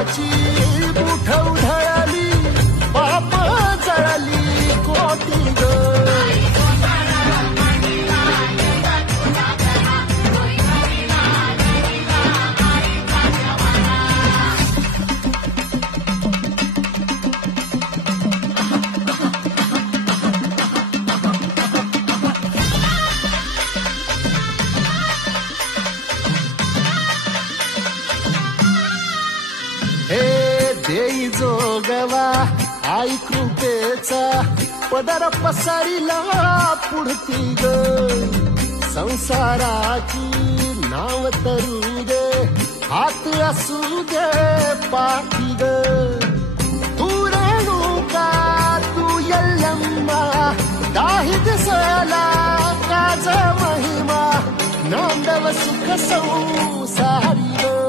पापाची मुठ उधळली, पाप जळली कोटी ग. देई जोगवा आई कृपेचा, पदर पसरिला पुढती ग. संसाराची नाव तरू दे, हात असू दे पाठी ग. तू रेणुका तू यल्लम्मा, दाही दिसला काज महिमा, नांदव सुख संसारी ग.